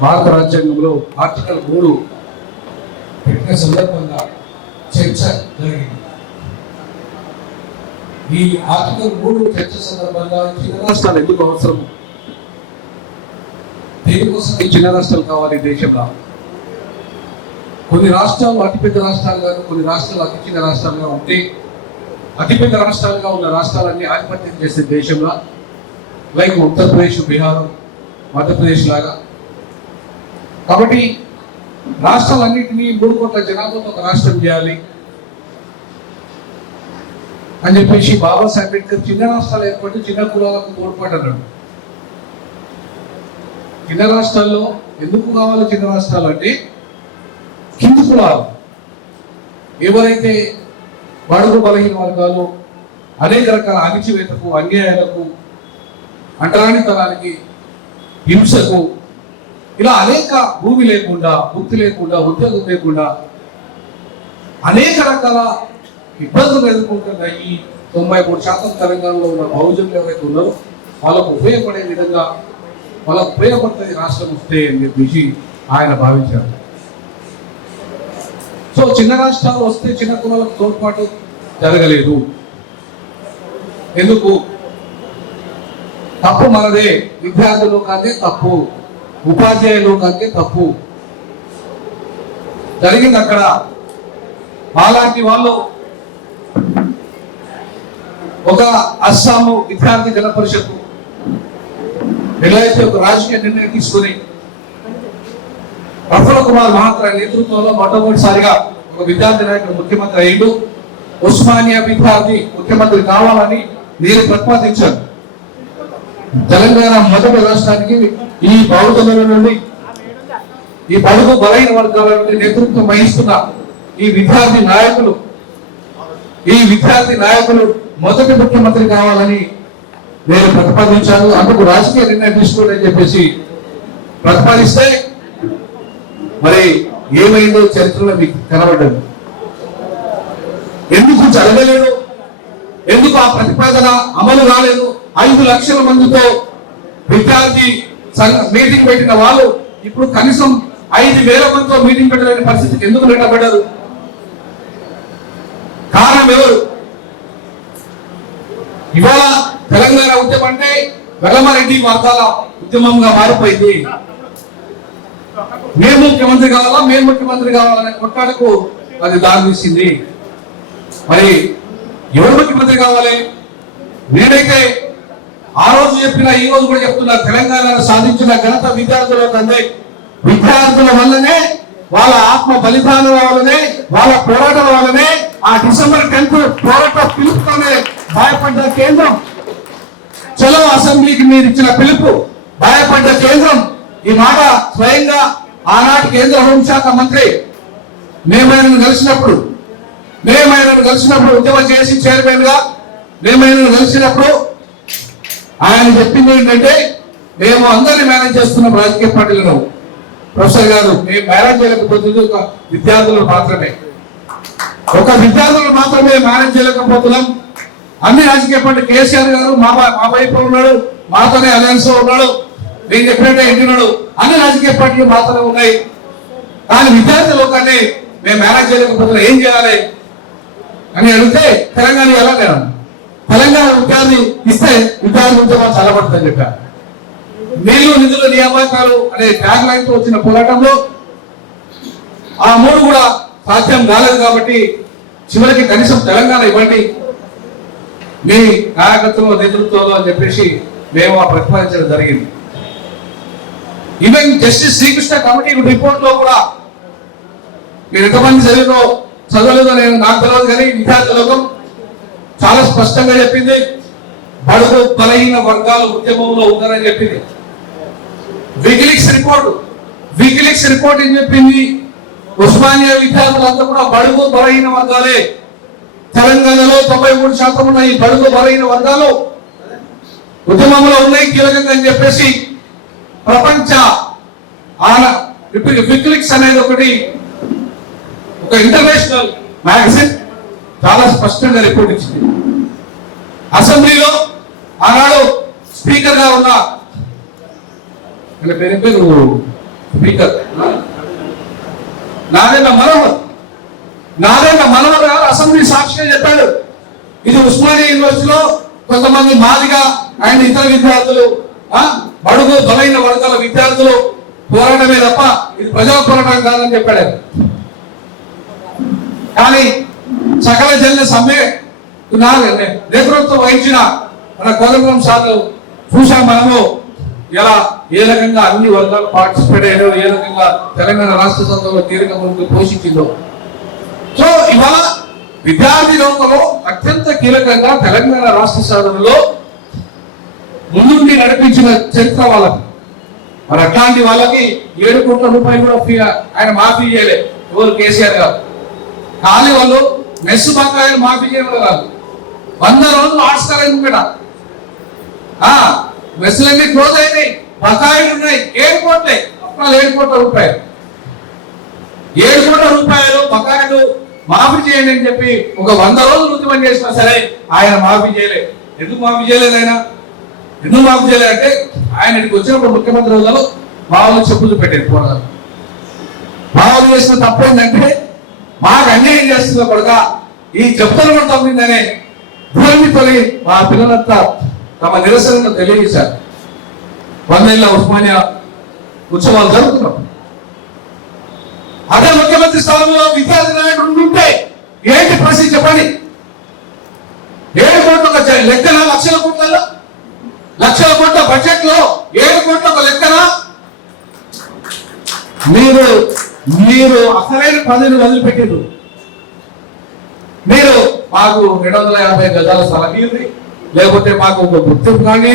భారత రాజ్యాంగంలో ఆర్టికల్ 3 పెట్టిన సందర్భంగా చర్చ జరిగింది. ఈ ఆర్టికల్ 3 చర్చ సందర్భంగా చిన్న రాష్ట్రాలు ఎందుకు అవసరం, దేనికోసం ఈ చిన్న రాష్ట్రాలు కావాలి దేశంలో? కొన్ని రాష్ట్రాలు అతిపెద్ద రాష్ట్రాలుగా, కొన్ని రాష్ట్రాలు అతి చిన్న రాష్ట్రాలుగా ఉంటే, అతిపెద్ద రాష్ట్రాలుగా ఉన్న రాష్ట్రాలన్నీ ఆధిపత్యం చేసే దేశంలో, లైక్ ఉత్తరప్రదేశ్, బీహార్, మధ్యప్రదేశ్ లాగా. కాబట్టి రాష్ట్రాలన్నింటినీ 3 కోట్ల జనాభాతో ఒక రాష్ట్రం చేయాలి అని చెప్పేసి బాబాసాహెబ్ అంబేద్కర్ చిన్న రాష్ట్రాలు ఏర్పడి చిన్న కులాలకు తోడ్పాటు అన్నాడు. చిన్న రాష్ట్రాల్లో ఎందుకు కావాలి చిన్న రాష్ట్రాలు అంటే, కింది కులాలు ఎవరైతే బడుగు బలహీన వర్గాలు అనేక రకాల అణిచివేతకు, అన్యాయాలకు, అంటరానితనానికి, హింసకు, ఇలా అనేక భూమి లేకుండా, వృత్తి లేకుండా, ఉద్యోగం లేకుండా అనేక రకాల ఇబ్బందులు ఎదుర్కొంటున్న ఈ 93% తెలంగాణలో ఉన్న బహుజనులు ఎవరైతే ఉన్నారో వాళ్ళకు ఉపయోగపడే విధంగా, వాళ్ళకు ఉపయోగపడుతుంది రాష్ట్రం వస్తే అని చెప్పేసి ఆయన భావించారు. సో చిన్న రాష్ట్రాలు వస్తే చిన్న కులాలకు తోడ్పాటు జరగలేదు. ఎందుకు? తప్పు మనదే, విద్యార్థులు కంటే తప్పు, ఉపాధ్యాయులు కంటే తప్పు జరిగింది అక్కడ. అలాంటి వాళ్ళు ఒక అస్సాము విద్యార్థి జన పరిషత్తు ఎలా అయితే ఒక రాజకీయ నిర్ణయం తీసుకుని ప్రఫుల్ల కుమార్ మహాత్రా నేతృత్వంలో మొట్టమొదటిసారిగా ఒక విద్యార్థి నాయకుడు ముఖ్యమంత్రి అయ్యిండు. ఉస్మానియా విద్యార్థి ముఖ్యమంత్రి కావాలని నేను ప్రతిపాదించాను. తెలంగాణ మొదటి రాష్ట్రానికి ఈ బహుజనుల నుండి, ఈ బడుగు బలైన వర్గాల నుండి నేతృత్వం వహిస్తున్న ఈ విద్యార్థి నాయకులు మొదటి ముఖ్యమంత్రి కావాలని నేను ప్రతిపాదించాను. అందుకు రాజకీయ నిర్ణయం తీసుకోండి అని చెప్పేసి ప్రతిపాదిస్తే మరి ఏమైందో చరిత్రలో మీకు కనబడ్డది. ఎందుకు జరగలేదు? ఎందుకు ఆ ప్రతిపాదన అమలు రాలేదు? 5 లక్షల మందితో విద్యార్థి మీటింగ్ పెట్టిన వాళ్ళు ఇప్పుడు కనీసం 5,000 మందితో మీటింగ్ పెట్టలేని పరిస్థితికి ఎందుకు నెట్టబడ్డారు? కారణం ఎవరు? ఇవాళ తెలంగాణ ఉద్యమం అంటే వెల్లమారెడ్డి వర్గాల ఉద్యమంగా మారిపోయింది. మేము ముఖ్యమంత్రి కావాలనే కొట్లాటకు అది దారితీసింది. మరి ఎవరు ముఖ్యమంత్రి కావాలి? నేనైతే ఆ రోజు చెప్పినా ఈ రోజు కూడా చెప్తున్నా, తెలంగాణను సాధించిన ఘనత విద్యార్థులకు అందే. విద్యార్థుల వల్లనే, వాళ్ళ ఆత్మ బలిదానం వల్లనే, వాళ్ళ పోరాటం వల్లనే, ఆ December 10th పోరాట పిలుపుతోనే భయపడ్డ కేంద్రం, చలో అసెంబ్లీకి మీరు ఇచ్చిన పిలుపు, భయపడ్డ కేంద్రం. ఈ మాట స్వయంగా ఆనాటి కేంద్ర హోంశాఖ మంత్రి మేమైనా కలిసినప్పుడు ఉద్యమం చేసి చైర్మన్ గా కలిసినప్పుడు ఆయన చెప్పింది ఏంటంటే, మేము అందరినీ మేనేజ్ చేస్తున్నాం రాజకీయ పార్టీలను. ప్రొఫెసర్ గారు, మేము మేనేజ్ చేయలేకపోతుంది ఒక విద్యార్థులను మాత్రమే మేనేజ్ చేయలేకపోతున్నాం. అన్ని రాజకీయ పార్టీ, కేసీఆర్ గారు మా వైపు ఉన్నాడు, మాతోనే అలయన్స్ లో ఉన్నాడు, నేను చెప్పినట్టే ఇంటున్నాడు, అన్ని రాజకీయ పార్టీలు మాతోనే ఉన్నాయి. కానీ విద్యార్థి లోకాన్ని మేము మేనేజ్ చేయలేకపోతున్నాం, ఏం చేయాలి అని అడిగితే, తెలంగాణ ఎలా లేదు, తెలంగాణ విద్యార్థి ఇస్తే విద్యార్థి ఉద్యమం చల్లబడుతుందని చెప్పారు. నీళ్లు నిధులు నియామకాలు అనే ట్యాగ్ లైన్ తో వచ్చిన పోరాటంలో ఆ 3 కూడా సాధ్యం కాలేదు. కాబట్టి చివరికి కనీసం తెలంగాణ ఇవ్వండి మీ నాయకత్వంలో, నేతృత్వంలో అని చెప్పేసి మేము ఆ ప్రతిపాదించడం జరిగింది. Even justice Srikrishna committee report లో కూడా, మీరు ఎంతమంది చదవలేదో నాకు తెలియదు, కానీ విద్యార్థి లోకం చాలా స్పష్టంగా చెప్పింది, బడుగు బలహీన వర్గాలు ఉద్యమంలో ఉన్నారని చెప్పింది. వికిలీక్స్ రిపోర్ట్ ఏం చెప్పింది? ఉస్మానియా విద్యార్థులంతా కూడా బడుగు బలహీన వర్గాలే. తెలంగాణలో 93% ఉన్న ఈ బడుగు బలహీన వర్గాలు ఉద్యమంలో ఉన్నాయి కీలకంగా అని చెప్పేసి ప్రపంచ వికిలీక్స్ అనేది ఒక ఇంటర్నేషనల్ మ్యాగజైన్ చాలా స్పష్టంగా రిపోర్ట్ ఇచ్చింది. అసెంబ్లీలో ఆనాడు స్పీకర్ గా ఉన్న వీళ్ళ పేరు స్పీకర్ నాదెండ్ల మనోహర్ గారు అసెంబ్లీ సాక్షిగా చెప్పాడు, ఇది ఉస్మానియా యూనివర్సిటీలో కొంతమంది మాదిగా ఆయన ఇతర విద్యార్థులు బడుగు బలైన వర్గాల విద్యార్థులు పోరాటమే తప్ప ఇది ప్రజా పోరాటం కాదని చెప్పాడు. కానీ సకల జన సమ్మె నేతృత్వం వహించిన మన కోదండరాం సార్ చూసాం మనము ఎలా ఏ రకంగా అన్ని వర్గాలు పార్టిసిపేట్ అయ్యారో, ఏ రకంగా తెలంగాణ రాష్ట్ర సభలో కీలక భూమిక పోషించిందో. సో ఇవాళ విద్యార్థి లోకంలో అత్యంత కీలకంగా తెలంగాణ రాష్ట్ర సాధనలో ముందుండి నడిపించిన చరిత్ర వాళ్ళకి. మరి అట్లాంటి వాళ్ళకి 7 కోట్ల రూపాయలు కూడా ఆయన మాఫీ చేయలే. ఎవరు? కేసీఆర్ గారు. ఖాళీ వాళ్ళు మెస్సు బకాయిలు మాఫీ చేయడం కాదు, 100 రోజులు ఆర్ట్స్ ఎందుకు కూడా మెస్సులన్నీ క్లోజ్ అయినాయి, బకాయిలు ఉన్నాయి 7 కోట్లే. అప్పుడు 7 కోట్ల రూపాయలు 7 కోట్ల రూపాయలు బకాయిలు మాఫీ చేయండి అని చెప్పి ఒక 100 రోజులు ఉద్యమం చేసినా సరే ఆయన మాఫీ చేయలేదు. ఎందుకు మాఫీ చేయలేదు? ఆయన ఎందుకు మాఫీ చేయలేదంటే ఆయన ఇక్కడికి వచ్చినప్పుడు ముఖ్యమంత్రి రోజులు బావులు చెప్పులు పెట్టేది పోరాడు. బావులు చేసిన తప్పు ఏంటంటే మాకు అన్యాయం చేస్తున్న కొడుక ఈ చెప్పులు కూడా తప్పిందనే భూమితో మా పిల్లలంతా తమ నిరసనను తెలియజేశారు. 100 ఏళ్ల ఉస్మానియా ఉత్సవాలు జరుగుతున్నప్పుడు అదే ముఖ్యమంత్రి స్థానంలో విద్యార్థి నాయకుడు ఉంటే ఏంటి పరిస్థితి చెప్పండి? 7 కోట్ల లెక్కన, లక్షల కోట్లలో, లక్షల కోట్ల బడ్జెట్ లో 7 కోట్ల ఒక లెక్కన మీరు అసలైన పనిని వదిలిపెట్టారు. మీరు మాకు 250 గజాల స్థలం ఇవ్వండి, లేకపోతే మాకు ఒక గుర్తింపు కానీ,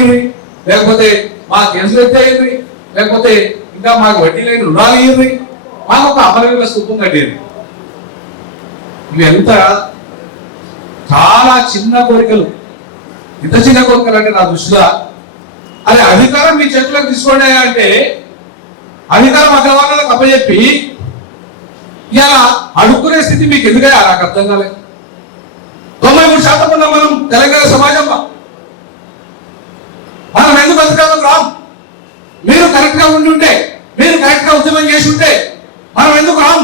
లేకపోతే మాకు ఎన్సెట్ అయ్యింది, లేకపోతే ఇంకా మాకు వడ్డీ లేని రుణాలు ఇవ్వండి, మాకు ఒక అమరవీరుల స్థూపం కట్టేది. ఇవి ఎంత చాలా చిన్న కోరికలు. ఇంత చిన్న కోరికలు అంటే నా దృష్టిలో అది అధికారం మీ చేతులకు తీసుకోండి అంటే అధికారం అగ్రవర్ణాలకు అప్పచెప్పి ఇలా అడుక్కునే స్థితి మీకు ఎందుకయ్యా? నాకు అర్థం కాలేదు. 93% ఉన్నాం మనం తెలంగాణ సమాజంలో. మనం ఎందుకు బతకాలం రాం? మీరు కరెక్ట్ గా ఉండి ఉంటే, మీరు కరెక్ట్ గా ఉద్యమం చేసి ఉంటే మనం ఎందుకు రాం?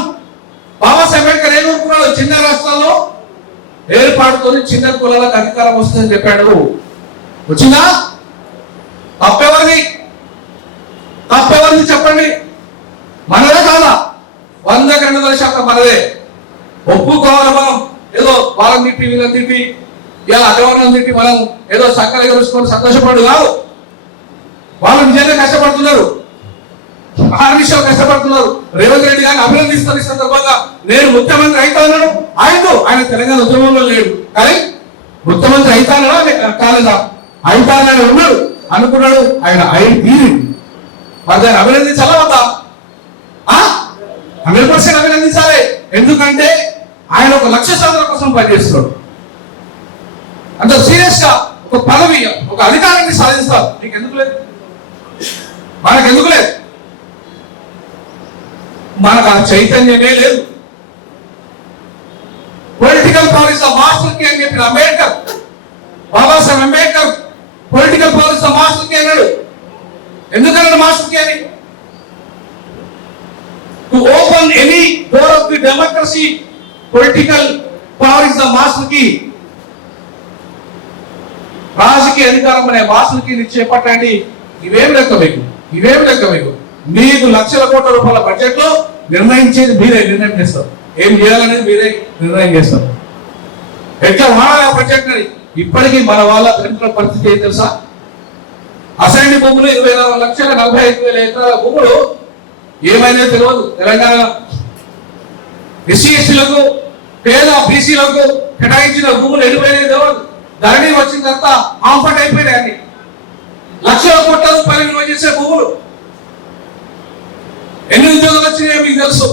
బాబాసాహెబ్ అంబేద్కర్ ఏం కోరుకున్నాడు? చిన్న రాష్ట్రాల్లో ఏర్పాటుతో చిన్న కులాలకు అధికారం వస్తుందని చెప్పాడు. వచ్చిందా? తప్పెవరిది చెప్పండి? మనదే కాదా? 100% మనదే. ఒప్పుకోవాలి మనం. ఏదో వాళ్ళని తిట్టి వీళ్ళని తిట్టి ఇలా అగ్రవర్ణం తిట్టి మనం ఏదో చక్కగా ఎగరుచుకొని సంతోషపడు కాదు. వాళ్ళు నిజంగా కష్టపడుతున్నారు, ఆర్మిషాలు కష్టపడుతున్నారు. రేవంత్ రెడ్డి గారిని అభినందిస్తారు. ఈ సందర్భంగా నేను ముఖ్యమంత్రి అవుతాను ఆయన తెలంగాణ ఉద్యమంలో లేడు, కానీ ముఖ్యమంత్రి అవుతానా కాలేదా? అవుతానని ఉన్నాడు, అనుకున్నాడు. ఆయన మరి దాన్ని అభినందించాలా వద్దా? 100% అభినందించాలి. ఎందుకంటే ఆయన ఒక లక్ష్య సాధన కోసం పనిచేస్తున్నాడు. అంత సీరియస్ గా ఒక పదవి, ఒక అధికారాన్ని సాధిస్తారు. నీకు ఎందుకు లేదు? మనకెందుకు లేదు? మనకు ఆ చైతన్యమే లేదు. Political power is the master key అని చెప్పిన Ambedkar, Babasaheb Ambedkar political power is the master key అన్నాడు. ఎందుకన్నాడు మాస్టర్ కీ అని? To open any door of the democracy, political power is the master key. రాజకీయ అధికారం అనే మాస్టర్ కీని చేపట్టండి. ఇవేం లెక్క మీకు? మీకు లక్షల కోట్ల రూపాయల బడ్జెట్ లో నిర్ణయించేది మీరే, నిర్ణయం చేస్తారు. ఏం చేయాలనేది మీరే నిర్ణయం చేస్తారు. ఎట్లా వాడాలి ఆ బడ్జెట్ అని ఇప్పటికీ మన వాళ్ళ పరిస్థితి ఏం తెలుసా? అసైన్డ్ భూములు 24,45,000 ఎకరాల భూములు ఏమైనా తెలియదు. తెలంగాణ ఎస్సీ ఎస్టీలకు, పేద బీసీలకు కేటాయించిన భూములు ఎడిపోయినాయి తెలియదు. ధరణి వచ్చిన తర్వాత ఆంఫట్ అయిపోయినాయి. అన్ని లక్షల కోట్ల రూపాయలు విలువ చేసే భూములు. ఎన్ని ఉద్యోగాలు వచ్చినాయో మీకు తెలుసు.